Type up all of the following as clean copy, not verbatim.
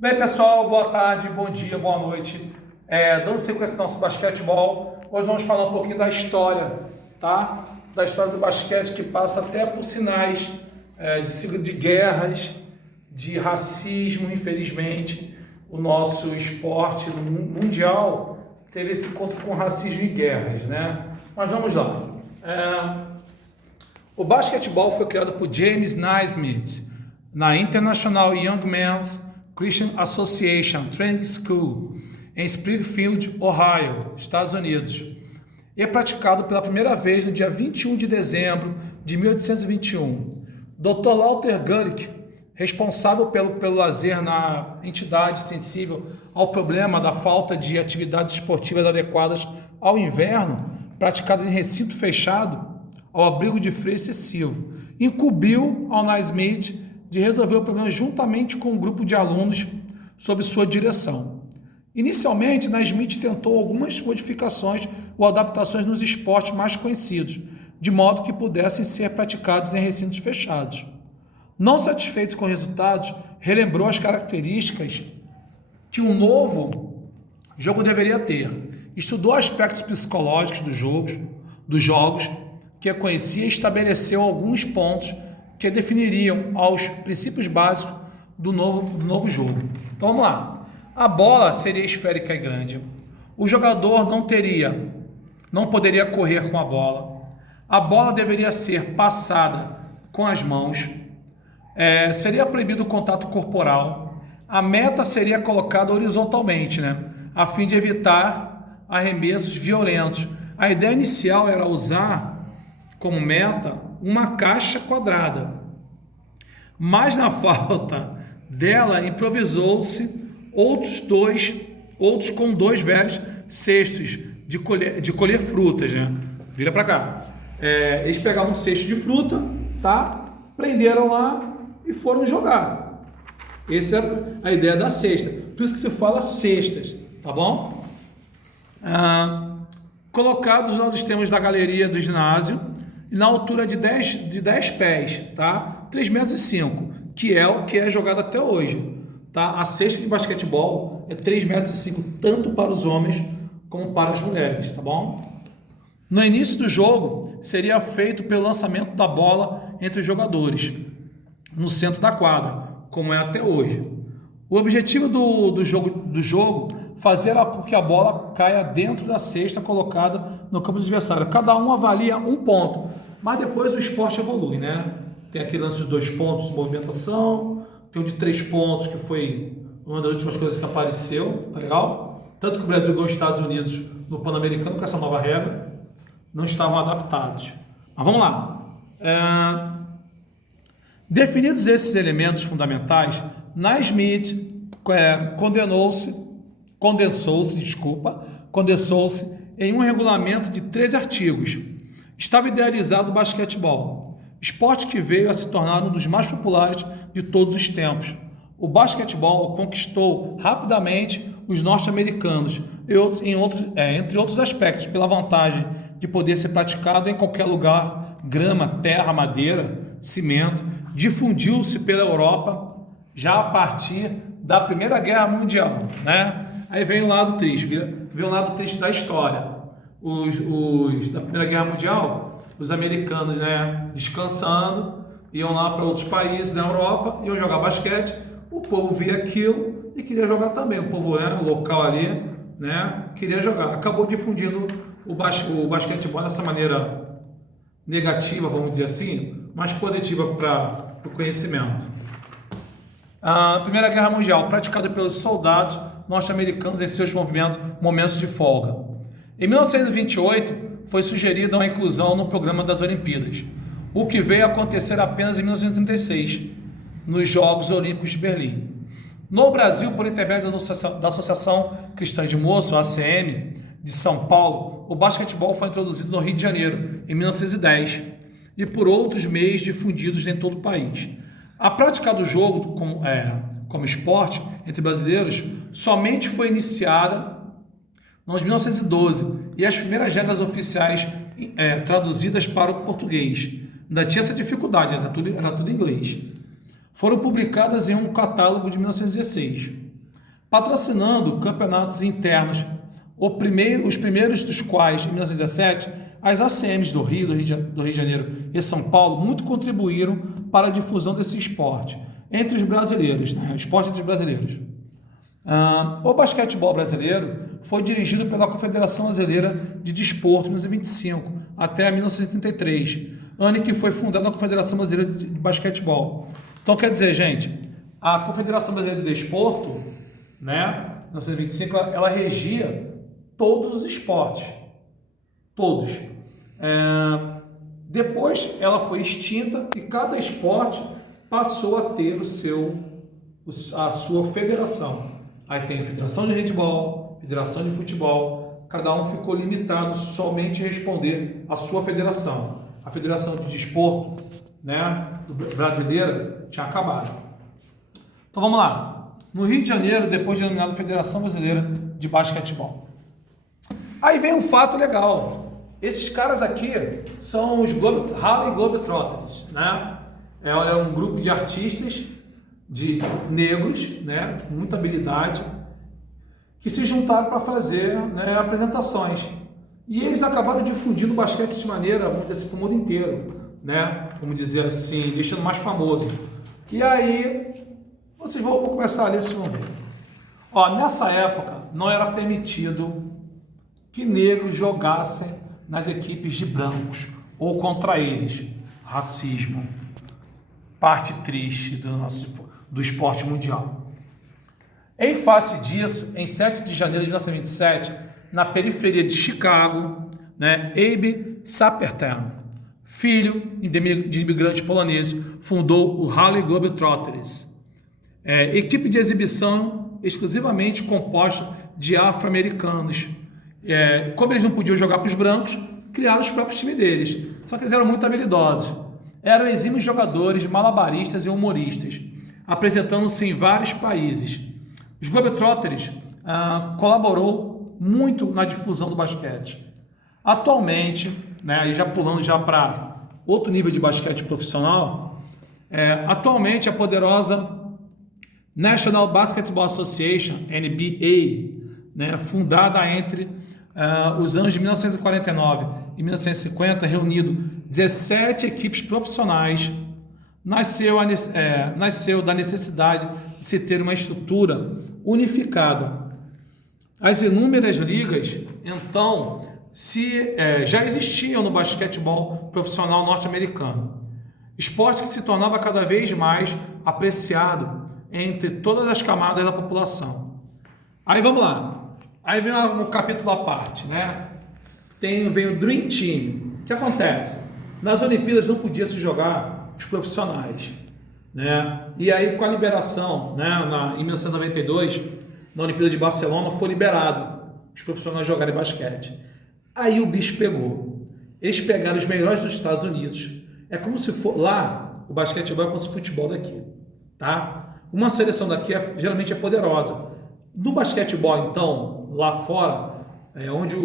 Bem, pessoal, boa tarde, bom dia, boa noite. Dando sequência ao nosso basquetebol, hoje vamos falar um pouquinho da história, tá? Da história do basquete que passa até por sinais de guerras, de racismo, infelizmente. O nosso esporte mundial teve esse encontro com racismo e guerras, né? Mas vamos lá. O basquetebol foi criado por James Naismith na International Young Men's Christian Association Training School em Springfield, Ohio, Estados Unidos. E é praticado pela primeira vez no dia 21 de dezembro de 1821. Dr. Walter Gulick, responsável pelo lazer na entidade sensível ao problema da falta de atividades esportivas adequadas ao inverno, praticadas em recinto fechado, ao abrigo de frio excessivo, incumbiu ao Naismith de resolver o problema juntamente com um grupo de alunos sob sua direção. Inicialmente, Naismith tentou algumas modificações ou adaptações nos esportes mais conhecidos, de modo que pudessem ser praticados em recintos fechados. Não satisfeito com os resultados, relembrou as características que um novo jogo deveria ter. Estudou aspectos psicológicos dos jogos que conhecia e estabeleceu alguns pontos que definiriam os princípios básicos do novo jogo. Então vamos lá. A bola seria esférica e grande. O jogador não poderia correr com a bola. A bola deveria ser passada com as mãos. Seria proibido o contato corporal. A meta seria colocada horizontalmente, né? A fim de evitar arremessos violentos. A ideia inicial era usar como meta uma caixa quadrada, mas na falta dela improvisou-se outros com dois velhos cestos de colher frutas, né? Vira para cá. Eles pegavam um cesto de fruta, tá? Prenderam lá e foram jogar. Essa é a ideia da cesta. Por isso que se fala cestas, tá bom? Colocados nós temos da galeria do ginásio, na altura de 10 pés, tá? 3,5 metros, que é o que é jogado até hoje, tá? A cesta de basquetebol é 3,5 metros, tanto para os homens como para as mulheres, tá bom? No início do jogo, seria feito pelo lançamento da bola entre os jogadores, no centro da quadra, como é até hoje. O objetivo do jogo fazer com que a bola caia dentro da cesta colocada no campo do adversário. Cada um avalia um ponto, mas depois o esporte evolui, né? Tem aquele lance dos 2 pontos, movimentação, tem o de 3 pontos, que foi uma das últimas coisas que apareceu, tá legal? Tanto que o Brasil ganhou os Estados Unidos no Pan-Americano com essa nova regra, não estavam adaptados. Mas vamos lá. Definidos esses elementos fundamentais, Naismith condensou-se em um regulamento de 13 artigos. Estava idealizado o basquetebol, esporte que veio a se tornar um dos mais populares de todos os tempos. O basquetebol conquistou rapidamente os norte-americanos, entre outros aspectos, pela vantagem de poder ser praticado em qualquer lugar, grama, terra, madeira, cimento. Difundiu-se pela Europa já a partir da Primeira Guerra Mundial, né? Aí vem o lado triste, vem o lado triste da história. Da Primeira Guerra Mundial, os americanos, né, descansando, iam lá para outros países da Europa, iam jogar basquete, o povo via aquilo e queria jogar também. O povo local ali, né, queria jogar. Acabou difundindo o basquetebol dessa maneira negativa, vamos dizer assim, mais positiva para o conhecimento. A Primeira Guerra Mundial, praticada pelos soldados norte-americanos em seus momentos de folga. Em 1928, foi sugerida uma inclusão no programa das Olimpíadas, o que veio a acontecer apenas em 1936, nos Jogos Olímpicos de Berlim. No Brasil, por intermédio da Associação Cristã de Moço, ACM, de São Paulo, o basquetebol foi introduzido no Rio de Janeiro, em 1910, e por outros meios difundidos em todo o país. A prática do jogo como esporte entre brasileiros somente foi iniciada no ano de 1912 e as primeiras regras oficiais traduzidas para o português. Ainda tinha essa dificuldade, era tudo em inglês. Foram publicadas em um catálogo de 1916. patrocinando campeonatos internos, os primeiros dos quais, em 1917, as ACMs do Rio de Janeiro e São Paulo muito contribuíram para a difusão desse esporte entre os brasileiros, né? O esporte entre os brasileiros. O basquetebol brasileiro foi dirigido pela Confederação Brasileira de Desporto em 1925 até 1973, ano em que foi fundada a Confederação Brasileira de Basquetebol. Então, quer dizer, gente, a Confederação Brasileira de Desporto, né, em 1925, ela regia todos os esportes, todos. Depois ela foi extinta e cada esporte passou a ter a sua federação. Aí tem a Federação de Handebol, Federação de Futebol, cada um ficou limitado somente a responder à sua federação. A Federação de Desporto, né, brasileira tinha acabado. Então vamos lá. No Rio de Janeiro, depois de denominado Federação Brasileira de Basquetebol. Aí vem um fato legal. Esses caras aqui são os Harlem Globetrotters, né? É um grupo de artistas de negros, né, com muita habilidade, que se juntaram para fazer, né, apresentações. E eles acabaram difundindo o basquete de maneira, vamos dizer assim, para o mundo inteiro, né? Vamos dizer assim, deixando mais famoso. E aí, vocês vão começar a ler, vocês vão ver. Nessa época, não era permitido que negros jogassem nas equipes de brancos ou contra eles. Racismo. Parte triste do esporte mundial. Em face disso, em 7 de janeiro de 1927, na periferia de Chicago, né, Abe Saperstein, filho de imigrantes poloneses, fundou o Harlem Globetrotters, equipe de exibição exclusivamente composta de afro-americanos. Como eles não podiam jogar com os brancos, criaram os próprios times deles. Só que eles eram muito habilidosos. Eram exímios jogadores, malabaristas e humoristas, apresentando-se em vários países. Os Globetrotters colaborou muito na difusão do basquete. Atualmente, né, já pulando já para outro nível de basquete profissional, atualmente a poderosa National Basketball Association, NBA, né, fundada entre os anos de 1949 e 1950, reunido 17 equipes profissionais, nasceu da necessidade de se ter uma estrutura unificada. As inúmeras ligas, então, já existiam no basquetebol profissional norte-americano, esporte que se tornava cada vez mais apreciado entre todas as camadas da população. Aí vamos lá. Aí vem um capítulo à parte, né? Vem o Dream Team. O que acontece? Nas Olimpíadas não podia se jogar os profissionais, né? E aí com a liberação, né, em 1992, na Olimpíada de Barcelona, foi liberado os profissionais jogarem basquete. Aí o bicho pegou. Eles pegaram os melhores dos Estados Unidos. É como se lá o basquetebol é como se fosse o futebol daqui, tá? Uma seleção daqui geralmente é poderosa. No basquetebol, então, lá fora, onde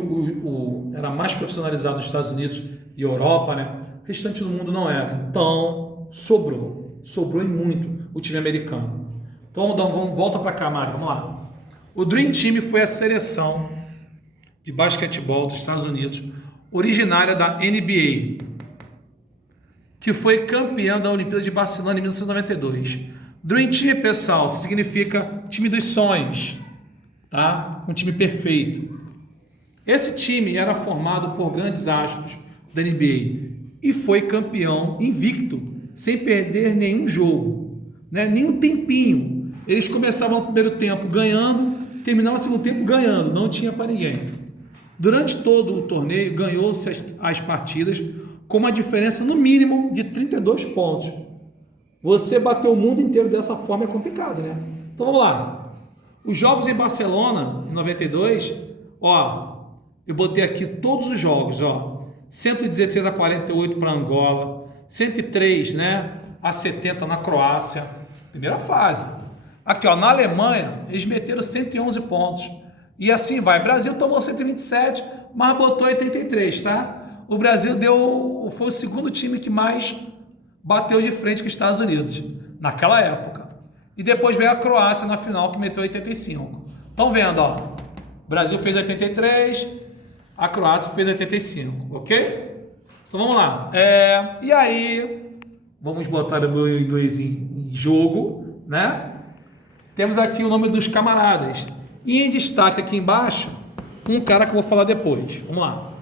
era mais profissionalizado nos Estados Unidos e Europa, né? O restante do mundo não era. Então, sobrou e muito o time americano. Então, volta para cá, Mário, vamos lá. O Dream Team foi a seleção de basquetebol dos Estados Unidos, originária da NBA, que foi campeã da Olimpíada de Barcelona em 1992. Dream Team, pessoal, significa time dos sonhos, tá? Um time perfeito. Esse time era formado por grandes astros da NBA e foi campeão invicto, sem perder nenhum jogo, né? Nem um tempinho. Eles começavam o primeiro tempo ganhando, terminavam o segundo tempo ganhando, não tinha para ninguém. Durante todo o torneio, ganhou-se as partidas com uma diferença no mínimo de 32 pontos. Você bater o mundo inteiro dessa forma é complicado, né? Então vamos lá. Os jogos em Barcelona, em 92, eu botei aqui todos os jogos, 116 a 48 para Angola, 103, né, a 70 na Croácia, primeira fase. Aqui, na Alemanha, eles meteram 111 pontos. E assim vai. Brasil tomou 127, mas botou 83, tá? O Brasil foi o segundo time que mais bateu de frente com os Estados Unidos, naquela época. E depois veio a Croácia na final, que meteu 85. Estão vendo, ó. O Brasil fez 83, a Croácia fez 85, ok? Então vamos lá. E aí, vamos botar o meu inglês em jogo, né? Temos aqui o nome dos camaradas. E em destaque aqui embaixo, um cara que eu vou falar depois. Vamos lá.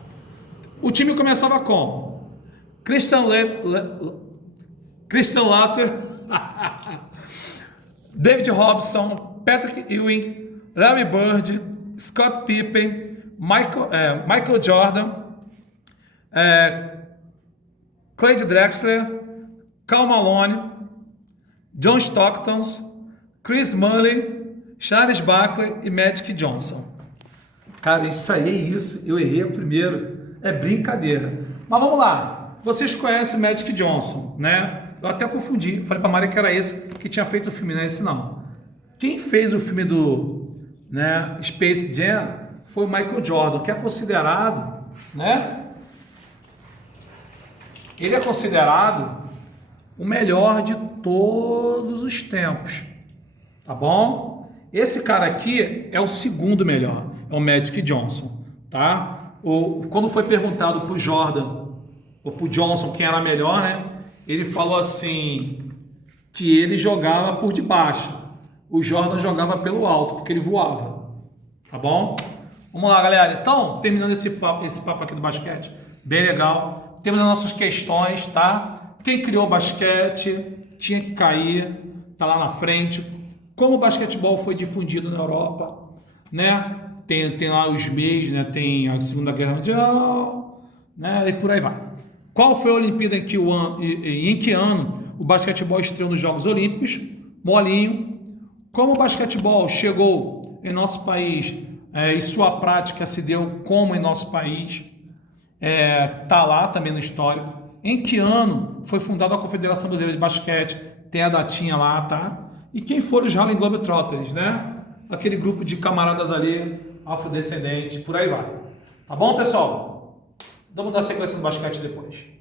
O time começava com Christian Latter, David Robson, Patrick Ewing, Larry Bird, Scott Pippen, Michael Jordan, Clyde Drexler, Karl Malone, John Stockton, Chris Mulley, Charles Barkley e Magic Johnson. Cara, isso aí é isso. Eu errei o primeiro. É brincadeira. Mas vamos lá. Vocês conhecem o Magic Johnson, né? Eu até confundi. Falei pra Mari que era esse que tinha feito o filme, não é esse não. Quem fez o filme do Space Jam foi o Michael Jordan, que é considerado, né? Ele é considerado o melhor de todos os tempos. Tá bom? Esse cara aqui é o segundo melhor. É o Magic Johnson, tá? Quando foi perguntado pro Jordan ou pro Johnson quem era melhor, né? Ele falou assim que ele jogava por debaixo. O Jordan jogava pelo alto, porque ele voava. Tá bom? Vamos lá, galera. Então, terminando esse papo aqui do basquete, bem legal. Temos as nossas questões, tá? Quem criou o basquete tinha que cair, tá lá na frente. Como o basquetebol foi difundido na Europa, né? Tem lá os meios, né? Tem a Segunda Guerra Mundial, né? E por aí vai. Qual foi a Olimpíada em que ano o basquetebol estreou nos Jogos Olímpicos? Molinho. Como o basquetebol chegou em nosso país e sua prática se deu como em nosso país? Tá lá também no histórico. Em que ano foi fundada a Confederação Brasileira de Basquete? Tem a datinha lá, tá? E quem foram os Harlem Globetrotters, né? Aquele grupo de camaradas ali, afrodescendentes, por aí vai. Tá bom, pessoal? Vamos dar sequência no basquete depois.